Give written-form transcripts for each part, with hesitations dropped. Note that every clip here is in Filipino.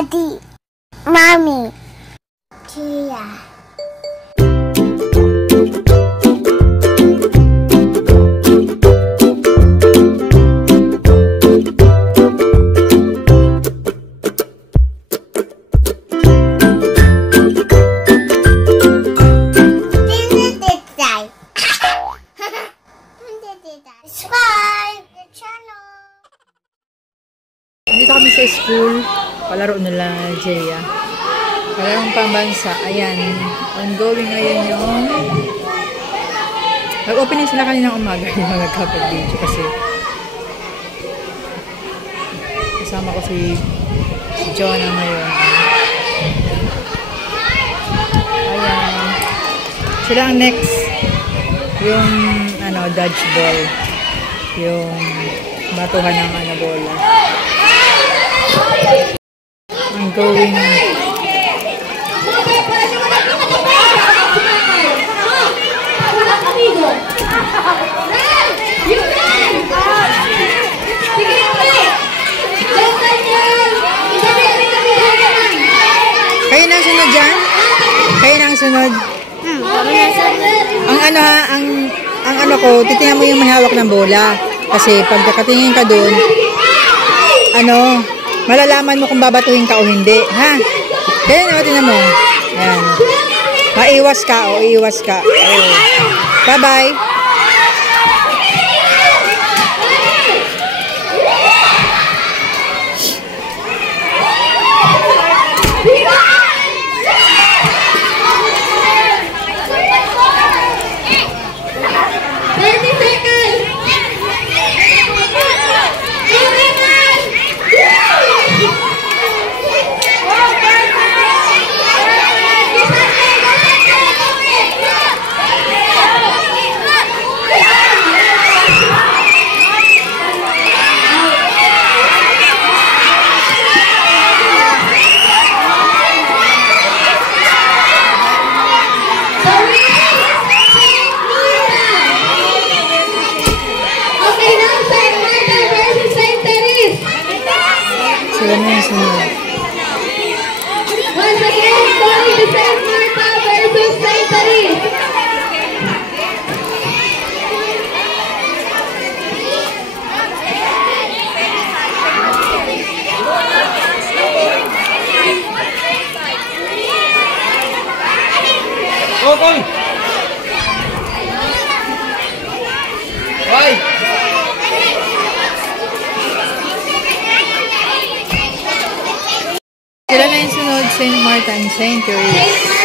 Daddy, Mommy, Tia. Subscribe the channel. Dito kami sa school. Palaro nila Jaya. Palarong pambansa. Ayan. Ongoing ngayon yung nag-opening sila kaninang umaga yung nagkapag-video kasi kasama ko si Jonah ngayon. Ayan. Sila ang next yung dodgeball. Yung batuhan ng bola. Ang going kayo nang sunod dyan? Kayo nang sunod? Ang ano ko, titingnan mo yung mahawak ng bola. Kasi pag nakatingin ka doon, malalaman mo kung babatuhin ka o hindi. Ha? Kaya tingnan mo. Ayan. Maiwas ka o iiwas ka. Bye-bye. Sila na yung sunod. Once again, going to Saint Martha versus Saint Therese. Okay. Bye. Sila na yung sunod, St. Martha and St. Therese.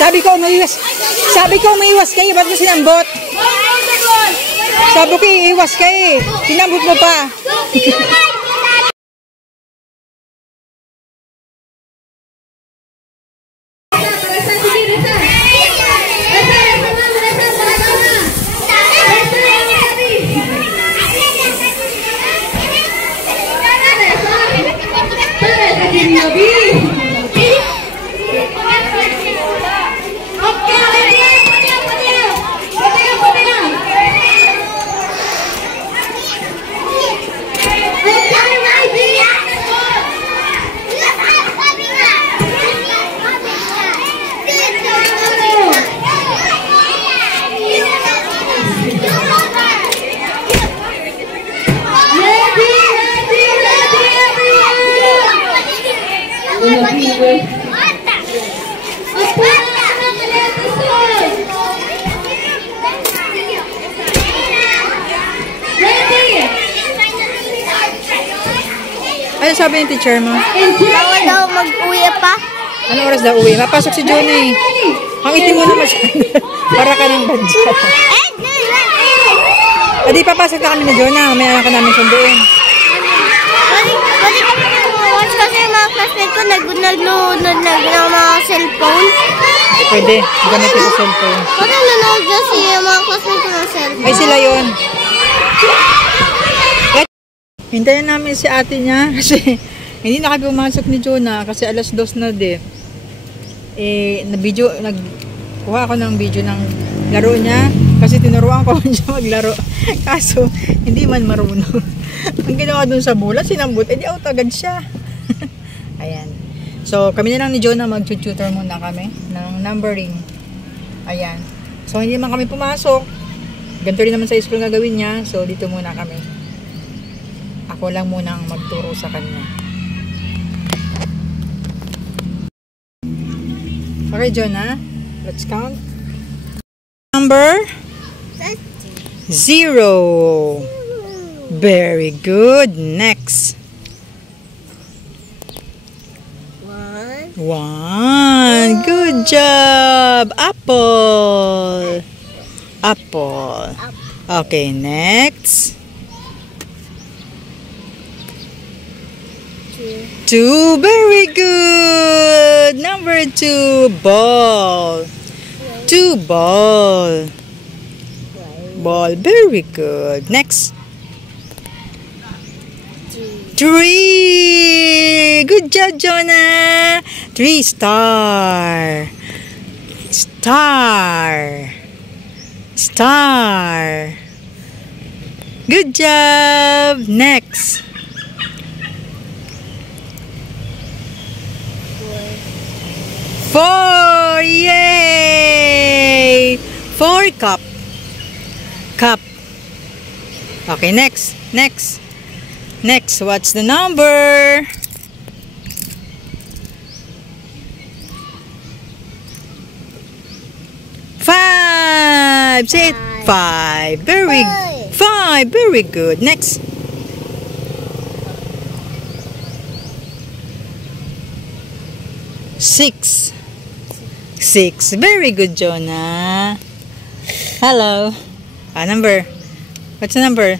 Sabi ko umiwas kayo, ba't mo sinambot? Sabi ko iiwas kayo, sinambot mo pa. Ano sabi ng teacher mo? Bawal daw mag-uwi pa. Anong oras daw uwi? Mapasok si Jonah eh. Ang itim mo naman siya. Para ka ng badya. Adi, papasok na kami na Jonah. May anak ka namin sunduin. Pwede ka pa mag-watch kasi yung mga classmates ko nag-load ng mga cellphone. Pwede. Gamit yung cellphone. Pwede nanood kasi yung mga classmates ko ng cellphone. Ay, sila yun. Hintayin namin si ate niya kasi hindi na kami pumasok ni Jonah kasi alas 2 na din. Nagkuha ako ng video ng laro niya kasi tinuruan ko siya maglaro. Kaso, hindi man marunong. Ang ginawa dun sa bulat, sinambot, edi out agad siya. Ayan. So, kami na lang ni Jonah mag-tutor muna kami ng numbering. Ayan. So, hindi man kami pumasok. Ganito rin naman sa school nga gawin niya. So, dito muna kami. Ako lang muna ang magturo sa kanya. Okay, Jonah. Let's count. Number 0. Very good. Next. 1. Good job. Apple. Apple. Okay, next. 2. Very good. Number 2. Ball. 2 ball. Ball. Very good. Next. 3. Good job, Jonah. 3. Star. Star. Star. Good job. Next. 4. Yay! 4 cup. Cup. Okay, next. Next. Next, what's the number? 5. Say it. 5. Very 5. Very good. Next. 6. 6. Very good, Jonah. Hello. Number. What's the number?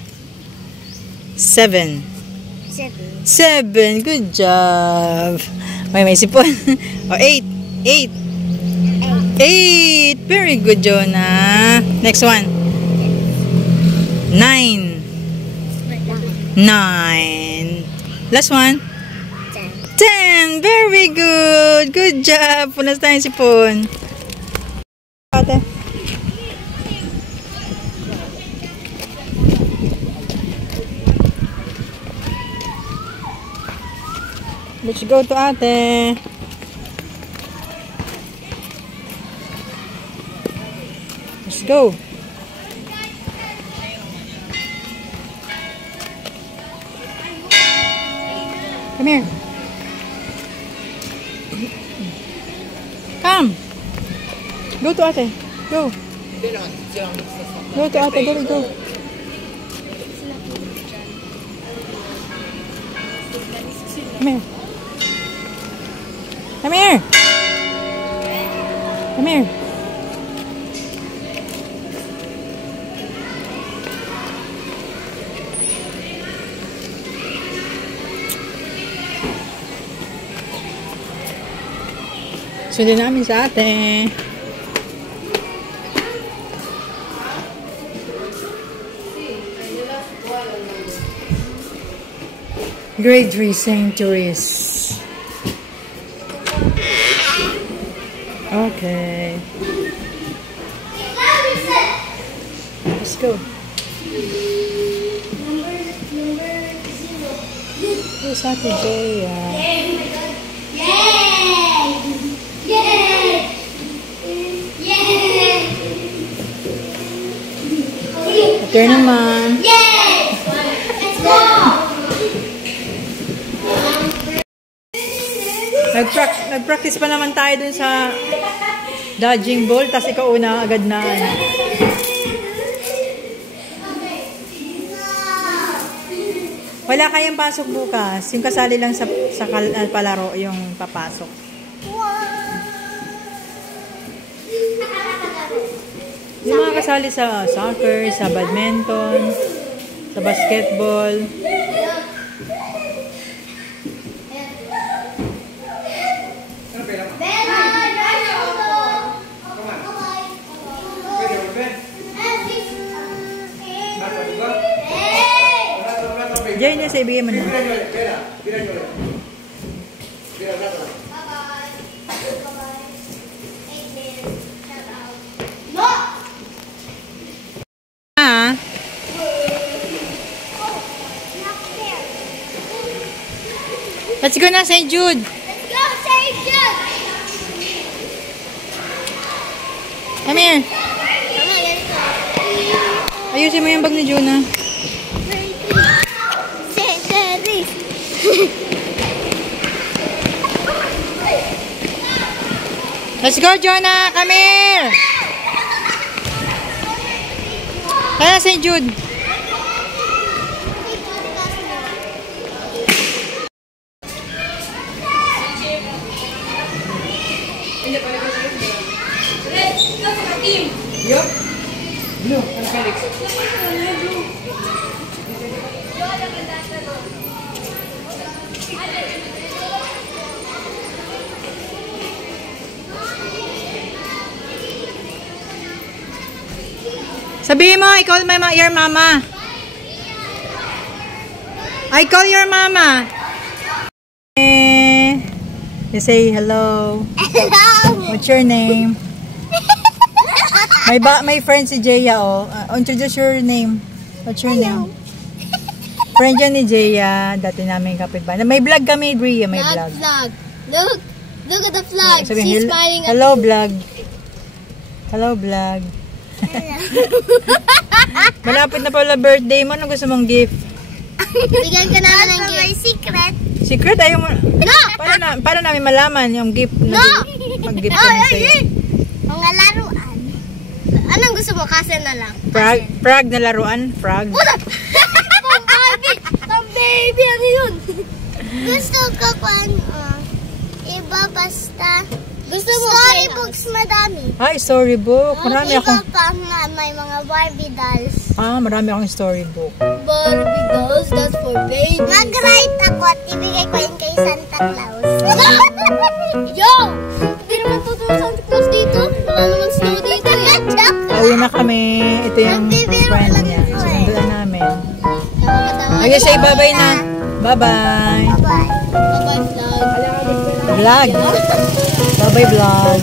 7. 7. Good job. May sipon. 8. 8. 8. Very good, Jonah. Next one. 9. 9. Last one. 10. Very good. Good job. Punas tayong sipon. Ate. Let's go to ate. Let's go. Come here. Come. Go to ate. Go. Go to ate. Go, go. Come here. Come here. Come here. Sundan namin sa ate. Grade 3 St. Therese. Okay. Let's go. Where's Ate Jaya? Ate naman. Nag-practice pa naman tayo dun sa dodging ball, tas ikaw una agad na ano. Wala kayang pasok bukas. Yung kasali lang sa palaro yung papasok. Yung mga kasali sa soccer, sa badminton, sa basketball. Diyan niya sa ibigay mo na. Let's go na, St. Jude. Let's go, St. Jude. Come here. Mama, let's go. Ayusin mo yung bag ni Juna. St. Therese. Let's go, Jonah. Come here. Kaya, St. Jude. Sabihin mo, I call your mama. I call your mama. You say hello. Hello. What's your name? My friend si Jaya, oh. Introduce your name. What's your name? Friend yan ni Jaya. Dati namin kapitbahay. May vlog kami, Bria. May vlog. Look at the flag. Sabihin, She's smiling at hello, vlog. Hello, vlog. Malapit na pala birthday mo. Ano gusto mong gift? Bigyan ka namin ng gift. Secret. Secret? Ayaw mo. No! Para namin malaman yung gift. No! Mag-gift kami sa'yo. Mga laruan. Anong gusto mo? Kasi na lang. Frog na laruan? Frog? Pang baby. Ano yun? Gusto ko kung iba basta. Gusto mo storybooks madami. Ay, storybook. Marami Iba akong... pa nga may mga Barbie dolls. marami akong storybook. Barbie dolls? That's for babies. Mag-write ako at ibigay ko yun kay Santa Claus. Yo! Hindi naman tutulong Santa Claus dito. Wala naman snow dito. Ayun na kami. Ito yung friend niya. Sinundan namin. Okay, say bye-bye na. Bye-bye. Bye-bye vlog. Vlog. Bye-bye vlog.